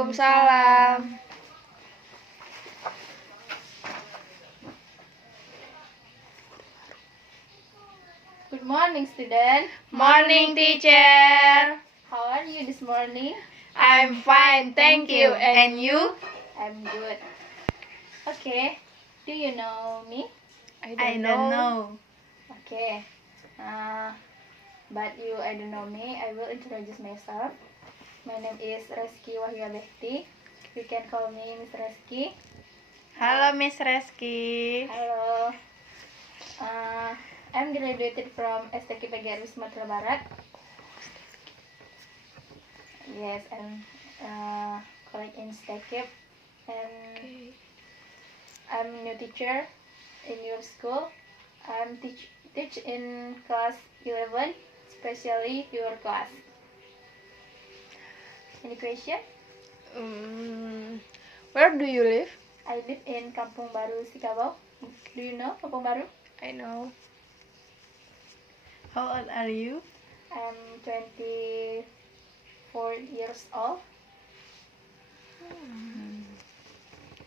Waalaikumsalam. Good morning, student. Morning, teacher. How are you this morning? I'm fine, thank you. And you? I'm good. Okay. Do you know me? I I don't know. Okay. But I don't know me. I will introduce myself. My name is Reski Wahyu Behti. You can call me Miss Reski. Halo Miss Reski. Hello. I'm graduated from STQ PGRI Sumatera Barat. Yes, and college in STQ. And I'm new teacher in your school. I'm teach in class 11, especially your class. Any question? Where do you live? I live in Kampung Baru, Sikabau. Do you know Kampung Baru? I know. How old are you? I'm 24 years old.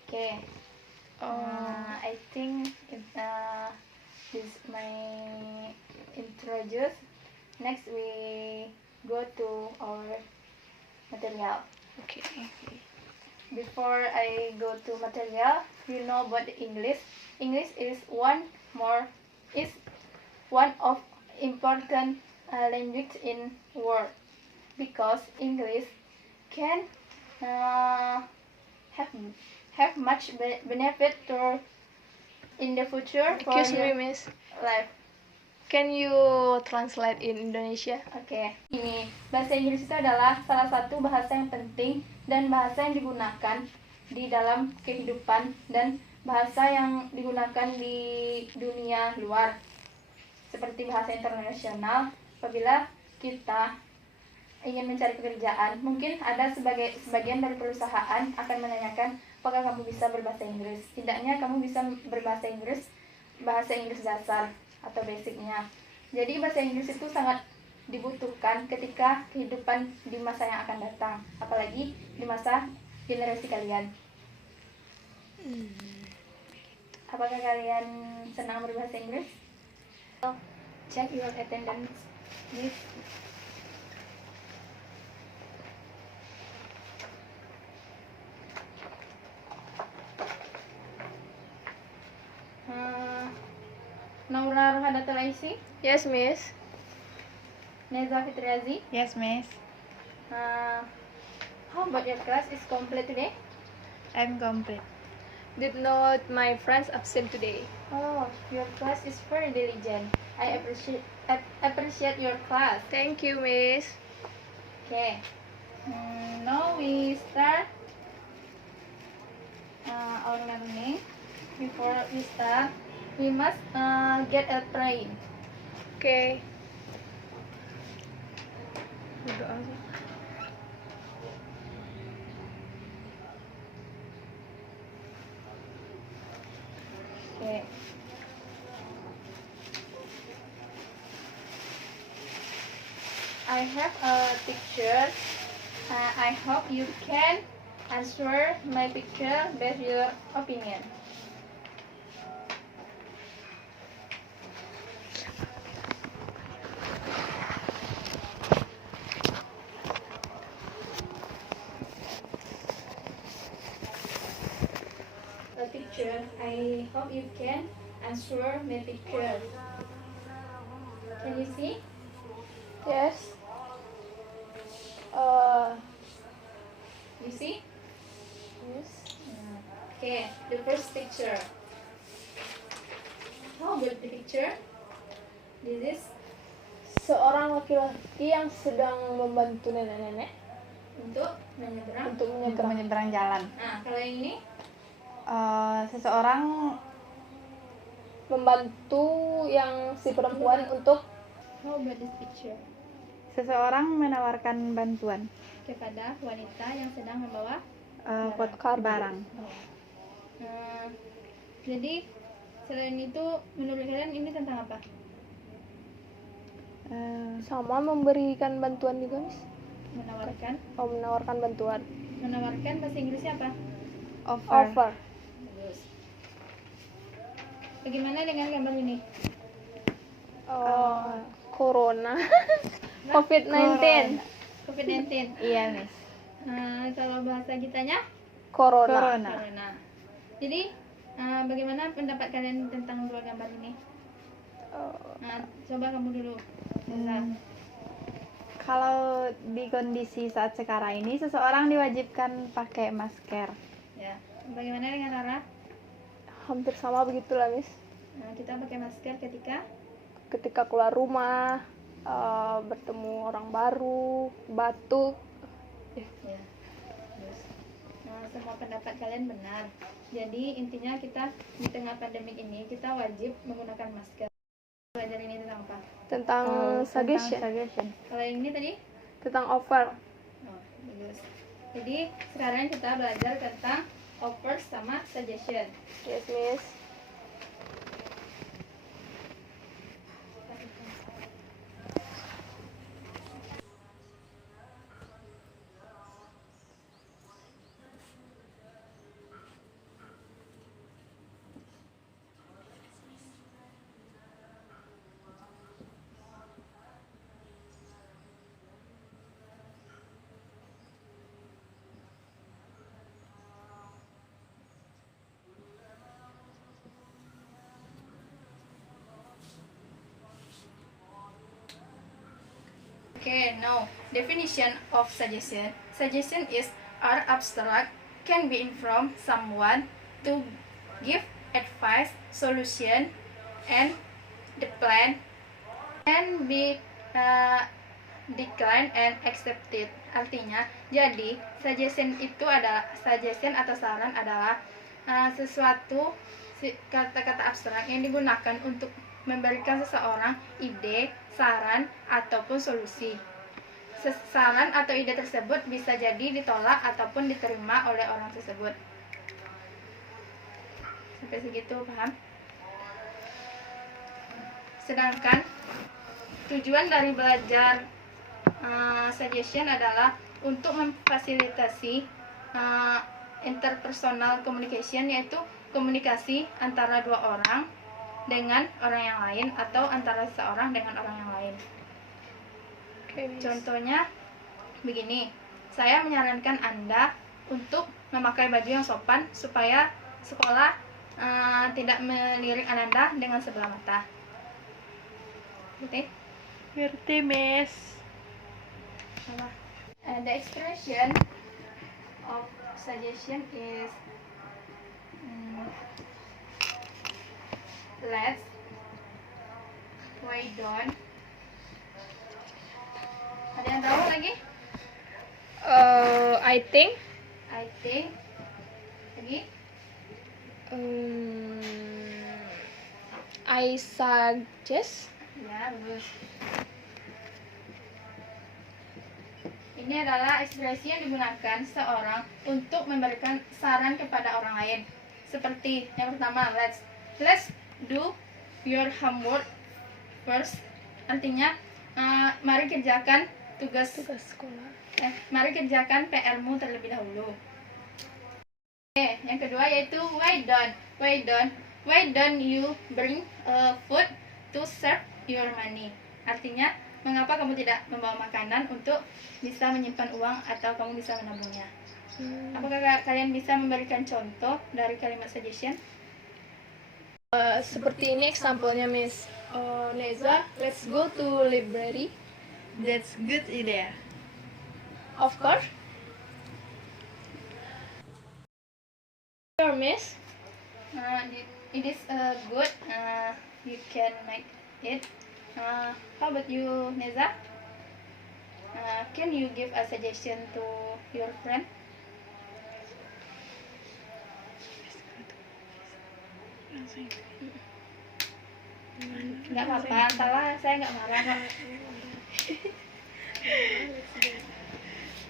Okay. I think this is my introduce. Next we go to our material. Okay. Before I go to material, you know about English. English is one of important language in world, because English can have much benefit to in the future for Excuse me, your Miss. life. Can you translate in Indonesia? Oke. Ini bahasa Inggris itu adalah salah satu bahasa yang penting dan bahasa yang digunakan di dalam kehidupan dan bahasa yang digunakan di dunia luar, seperti bahasa internasional. Apabila kita ingin mencari pekerjaan, mungkin ada sebagian dari perusahaan akan menanyakan apakah kamu bisa berbahasa Inggris. Setidaknya kamu bisa berbahasa Inggris, bahasa Inggris dasar atau basicnya. Jadi bahasa Inggris itu sangat dibutuhkan ketika kehidupan di masa yang akan datang, apalagi di masa generasi kalian. Apakah kalian senang berbahasa Inggris? Check your attendance, please. Naura Rohadatul Aisy, Yes, Miss. Neza Fitriazi. Yes, Miss. How about your class is complete today? I'm complete. Did not my friends absent today? Oh, your class is very diligent. I appreciate your class. Thank you, Miss. Okay. Now we start our learning. Before we start, we must get a train. Okay. Berdoa aja. Okay. I have a picture. I hope you can answer my picture based your opinion. A picture. I hope you can answer my picture. Can you see? Yes. You see? Yes. Okay, the first picture. How about the picture? This is Seorang laki-laki yang sedang membantu nenek-nenek untuk menyeberang. untuk Untuk menyeberang. menyeberang jalan. Nah, kalau yang ini Seseorang Membantu yang si perempuan untuk how about this picture? seseorang menawarkan bantuan Kepada wanita yang sedang membawa. barang. Jadi selain itu, menurut kalian ini tentang apa? sama memberikan bantuan juga, Miss. Menawarkan. Oh, menawarkan bantuan. menawarkan bahasa Inggrisnya apa? Over. Bagus. Bagaimana dengan gambar ini? Oh, Corona. COVID-19. COVID-19. Iya, Miss. Kalau bahasa kitanya Corona. Corona. Jadi bagaimana pendapat kalian tentang dua gambar ini? Coba kamu dulu. Neza. Kalau di kondisi saat sekarang ini, seseorang diwajibkan pakai masker. Ya. Bagaimana dengan Rara? Hampir sama begitulah, Miss. Kita pakai masker Ketika keluar rumah, bertemu orang baru, batuk. ya. Terus, semua pendapat kalian benar. Jadi intinya kita di tengah pandemik ini kita wajib menggunakan masker. Belajar ini tentang apa? Tentang suggestion. Suggestion. Kalau yang ini tadi? Tentang offer. Oh, bagus. Jadi sekarang kita belajar tentang offer sama suggestion. Yes, Miss. Okay, now definition of suggestion. Suggestion is are abstract, can be from someone to give advice, solution, and the plan can be declined and accepted. Artinya, jadi suggestion itu adalah suggestion atau saran adalah sesuatu kata-kata abstrak yang digunakan untuk memberikan seseorang ide, saran, ataupun solusi. Saran atau ide tersebut bisa jadi ditolak ataupun diterima oleh orang tersebut. Sampai segitu, paham? Sedangkan tujuan dari belajar suggestion adalah untuk memfasilitasi interpersonal communication, yaitu komunikasi antara dua orang dengan orang yang lain atau antara seseorang dengan orang yang lain. Okay, Miss. Contohnya begini, saya menyarankan Anda untuk memakai baju yang sopan supaya sekolah tidak melirik Anda dengan sebelah mata. Oke? Ngerti, Miss. The expression of suggestion is let's, why don't. Ada yang tahu lagi? I think. I think. Lagi? I suggest. Ya, bagus. Ini adalah ekspresi yang digunakan seorang untuk memberikan saran kepada orang lain. Seperti yang pertama, let's do your homework first. Artinya, mari kerjakan tugas sekolah. mari kerjakan PR-mu terlebih dahulu. Oke, yang kedua yaitu why don't you bring food to save your money. Artinya, mengapa kamu tidak membawa makanan untuk bisa menyimpan uang atau kamu bisa menabungnya? Apakah kalian bisa memberikan contoh dari kalimat suggestion? Seperti ini example-nya, Miss. Neza, let's go to library. That's good idea. Of course. Sure, Miss. It is good. You can make it. How about you, Neza? Can you give a suggestion to your friend? Nggak apa-apa, salah, saya nggak marah kok.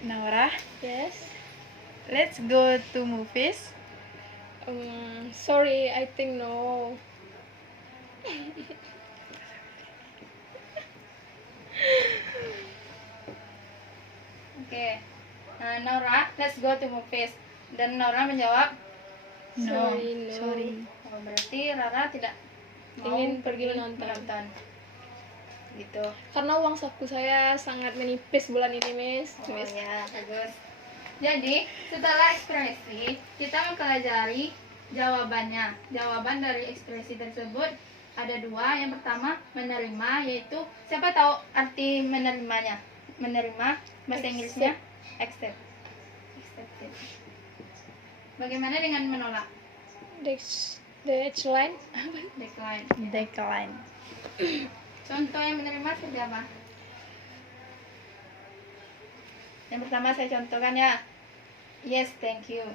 Naura, Yes. let's go to movies. Sorry, I think no. Oke. Nora, let's go to movies. Dan Nora menjawab, No, Sorry, no. sorry. oh, berarti Rara tidak mau Ingin pergi menonton. Gitu. Karena uang saku saya sangat menipis bulan ini, Miss. Oh Miss. ya, bagus. Jadi, setelah ekspresi, kita mempelajari jawabannya. Jawaban dari ekspresi tersebut ada dua. Yang pertama, menerima, yaitu siapa tahu arti menerimanya? Menerima, bahasa Inggrisnya accept. Accepted. Bagaimana dengan menolak? That's line. Decline. Decline. Contoh yang menerima seperti apa? Yang pertama saya contohkan ya. Yes, thank you.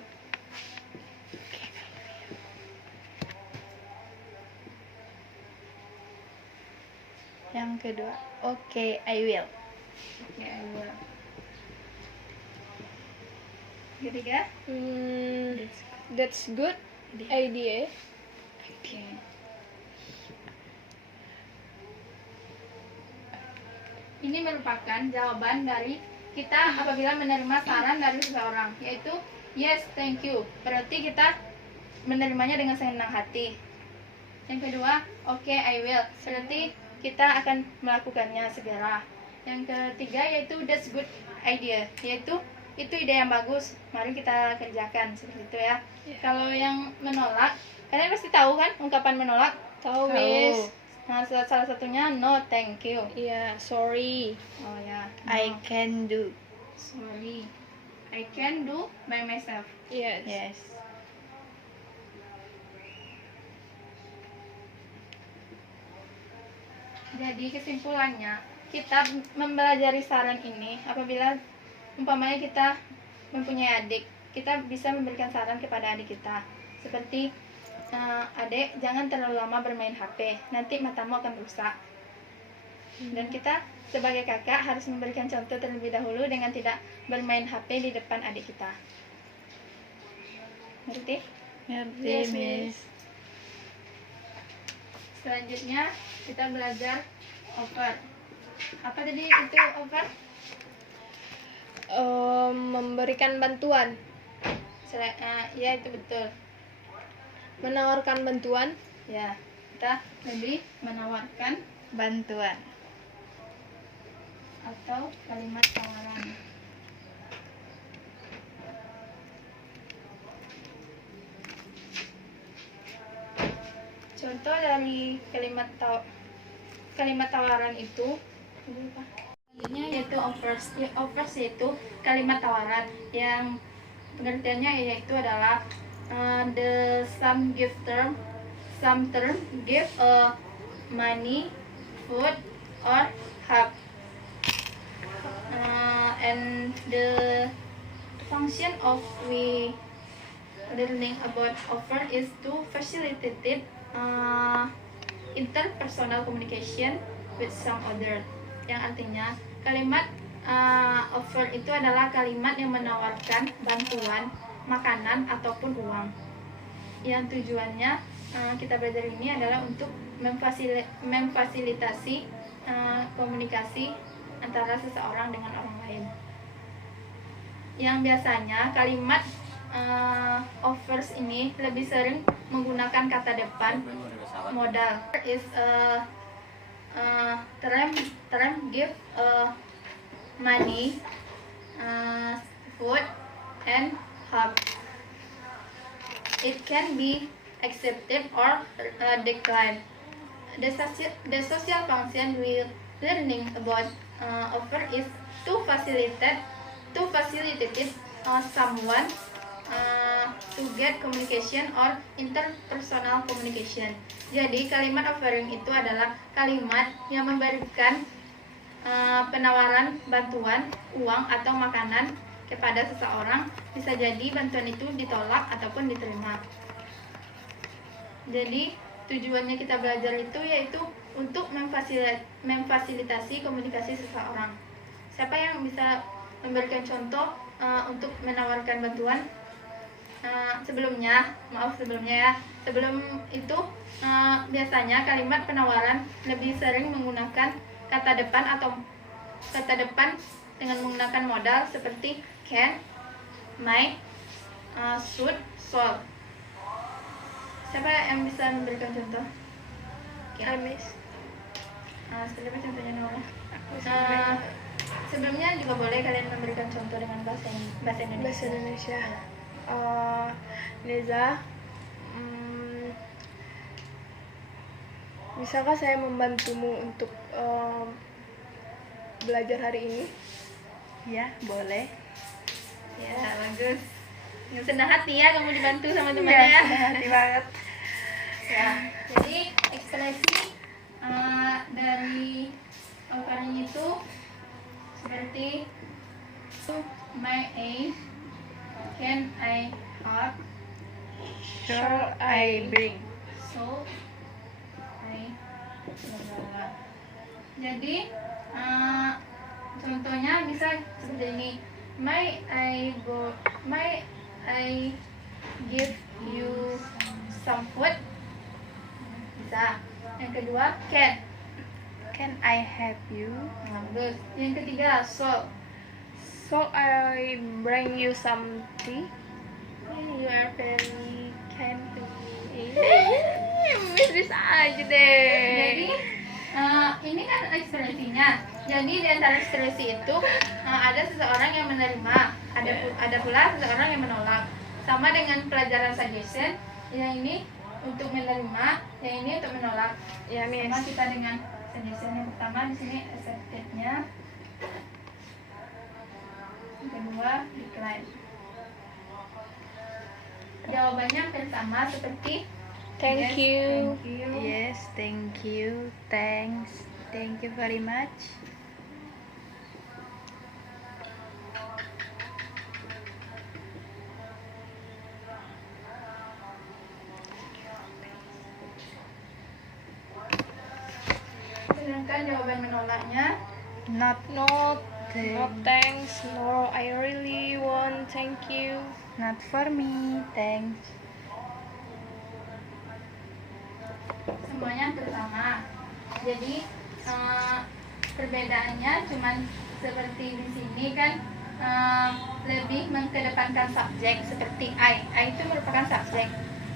Yang kedua, okay, I will. Oke, I will. Ketiga? That's good idea. Oke. Ini merupakan jawaban dari kita apabila menerima saran dari seseorang, yaitu yes, thank you. Berarti kita menerimanya dengan senang hati. Yang kedua, okay, I will. Berarti kita akan melakukannya segera. Yang ketiga yaitu that's good idea, yaitu itu ide yang bagus, mari kita kerjakan, seperti itu ya. Kalau yang menolak, kalian pasti tahu kan ungkapan menolak? Tahu, Miss. Nah, salah satunya no thank you. Iya, sorry. Oh ya, I no. can do. Sorry, I can do by myself. Yes. Yes. Jadi kesimpulannya, kita mempelajari saran ini apabila umpamanya kita mempunyai adik, kita bisa memberikan saran kepada adik kita. Seperti, adik jangan terlalu lama bermain HP, nanti matamu akan rusak. Dan kita sebagai kakak harus memberikan contoh terlebih dahulu dengan tidak bermain HP di depan adik kita. Ngerti? Ngerti, Yes, Miss. Selanjutnya kita belajar offer. Apa tadi itu offer? Memberikan bantuan, Ya itu betul. menawarkan bantuan. Ya, kita lebih menawarkan Bantuan. atau kalimat tawaran. Contoh dari kalimat tawaran itu selanjutnya yaitu offers. Offers yaitu kalimat tawaran yang pengertiannya yaitu adalah the some term give money, food, or help. And the function of we learning about offer is to facilitate interpersonal communication with some other. Yang artinya kalimat offer itu adalah kalimat yang menawarkan bantuan, makanan ataupun uang. Yang tujuannya kita belajar ini adalah untuk memfasilitasi komunikasi antara seseorang dengan orang lain. Yang biasanya kalimat offers ini lebih sering menggunakan kata depan modal. Is term give money, food, and help. It can be accepted or declined. The social function we learning about offer is to facilitate someone to get communication or interpersonal communication. Jadi kalimat offering itu adalah kalimat yang memberikan penawaran bantuan, uang atau makanan kepada seseorang. Bisa jadi bantuan itu ditolak ataupun diterima. Jadi tujuannya kita belajar itu yaitu untuk memfasilitasi komunikasi seseorang. Siapa yang bisa memberikan contoh untuk menawarkan bantuan? Sebelumnya ya, sebelum itu biasanya kalimat penawaran lebih sering menggunakan kata depan dengan menggunakan modal seperti can, might, should, shall. Siapa yang bisa memberikan contoh? Hai, Miss. Seperti apa contohnya Nora? Bisa memberikan Sebelumnya juga boleh kalian memberikan contoh dengan bahasa Indonesia. bahasa Indonesia. Neza, bisakah saya membantumu untuk belajar hari ini? Ya, boleh. Ya, bagus. Yang senang hati ya kamu dibantu sama temannya ya. Hati banget. Ya, jadi ekspresi dari Alkarin itu seperti may I, can I have, Shall I bring? so I bla. Jadi contohnya bisa seperti ini. May I give you some food? Bisa. Yang kedua, Can I help you? bagus. Yang ketiga, so So I bring you some tea. You are very kind to me. Miss bisa aja deh. jadi ini kan ekspresinya. Jadi di antara ekspresi itu ada seseorang yang menerima, ada pula seseorang yang menolak. Sama dengan pelajaran suggestion, yang ini untuk menerima, yang ini untuk menolak. Ya, Miss. Sama kita dengan suggestion yang pertama di sini accepted-nya, yang kedua decline. Jawabannya hampir sama seperti Thank yes, you. thank you. Yes, thank you. Thanks. Thank you very much. Sedangkan jawaban menolaknya Not Not, Thank- not thanks. No, I really want. Thank you. not for me. Thanks. semuanya hampir sama. Jadi perbedaannya cuman seperti di sini kan lebih mengedepankan subjek seperti I itu merupakan subjek.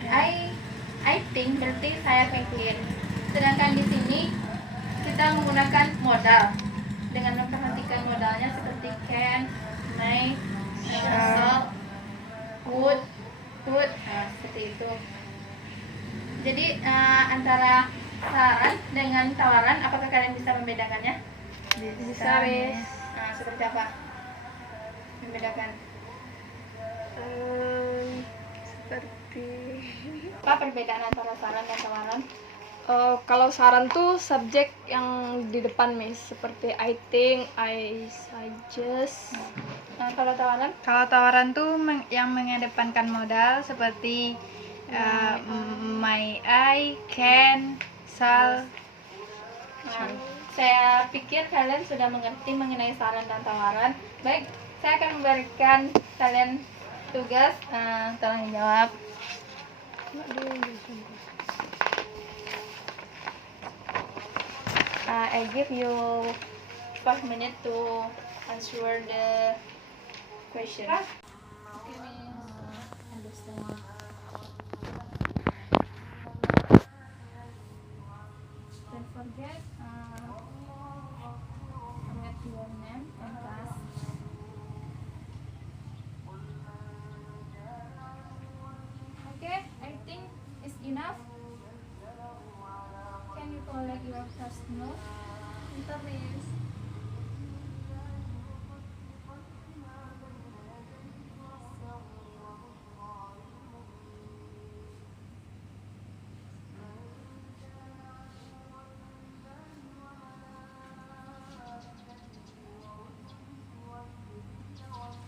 I think berarti saya pikir. Sedangkan di sini kita menggunakan modal dengan memperhatikan modalnya seperti can, may, shall, would, seperti itu. Jadi antara saran dengan tawaran, apakah kalian bisa membedakannya? Bisa, Miss. Seperti apa? Membedakan. Seperti Apa perbedaan antara saran dan tawaran? kalau saran tuh subjek yang di depan, Miss. Seperti I think, I suggest. Kalau tawaran? Kalau tawaran tuh yang mengedepankan modal seperti may I, can, shall. Saya pikir kalian sudah mengerti mengenai saran dan tawaran. Baik, saya akan memberikan kalian tugas. Tolong jawab. I give you 5 minutes to answer the question. Okay, Miss. Understand. Don't forget write your name and class. Okay, I think it's enough. Can you collect your first note? Miss.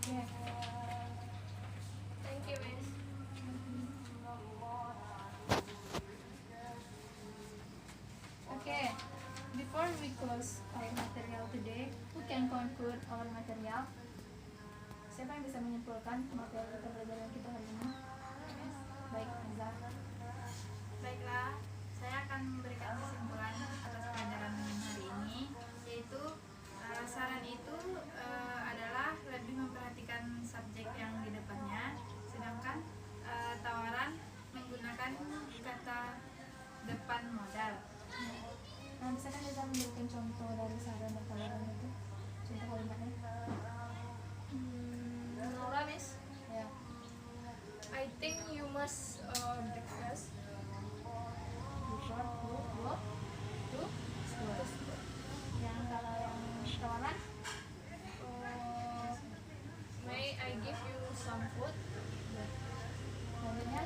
Yeah. Thank you, Miss. Okay, before we close our material today, who can conclude our material? Siapa yang bisa menyimpulkan materi kita pelajaran kita hari ini? Yes. Baik, Neza. Baiklah, saya akan memberikan kesimpulan atas pelajaran hari ini, yaitu saran itu Nah, bisa kan kita memberikan contoh dari saran dan tawaran itu? Contoh kalimatnya. Nora, Miss. Ya. I think you must breakfast. Before you go to school. Yang kalau yang tawaran, May I give you some food? selanjutnya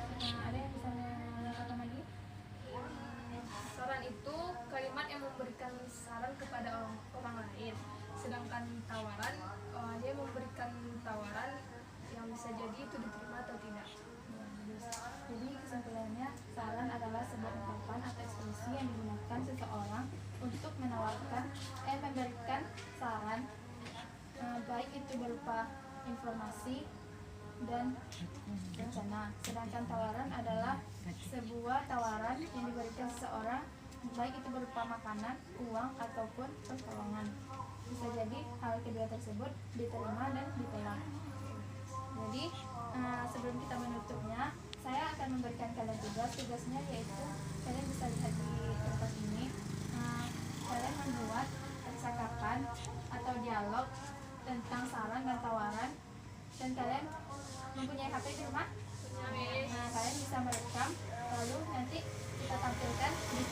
ada yang bisa menambahkan lagi? Saran itu kalimat yang memberikan saran kepada orang lain. Sedangkan tawaran, dia memberikan tawaran yang bisa jadi itu diterima atau tidak. Jadi kesimpulannya, saran adalah sebuah ungkapan atau ekspresi yang digunakan seseorang untuk memberikan saran, baik itu berupa informasi dan rencana. Sedangkan tawaran adalah sebuah tawaran yang diberikan seseorang, baik itu berupa makanan, uang, ataupun pertolongan. Bisa jadi hal kedua tersebut diterima dan ditolak. Jadi sebelum kita menutupnya, saya akan memberikan kalian tugasnya, yaitu kalian bisa lihat di kertas ini. Kalian membuat percakapan atau dialog tentang saran dan tawaran, dan kalian mempunyai HP di rumah. Nah, kalian bisa merekam, lalu nanti kita tampilkan di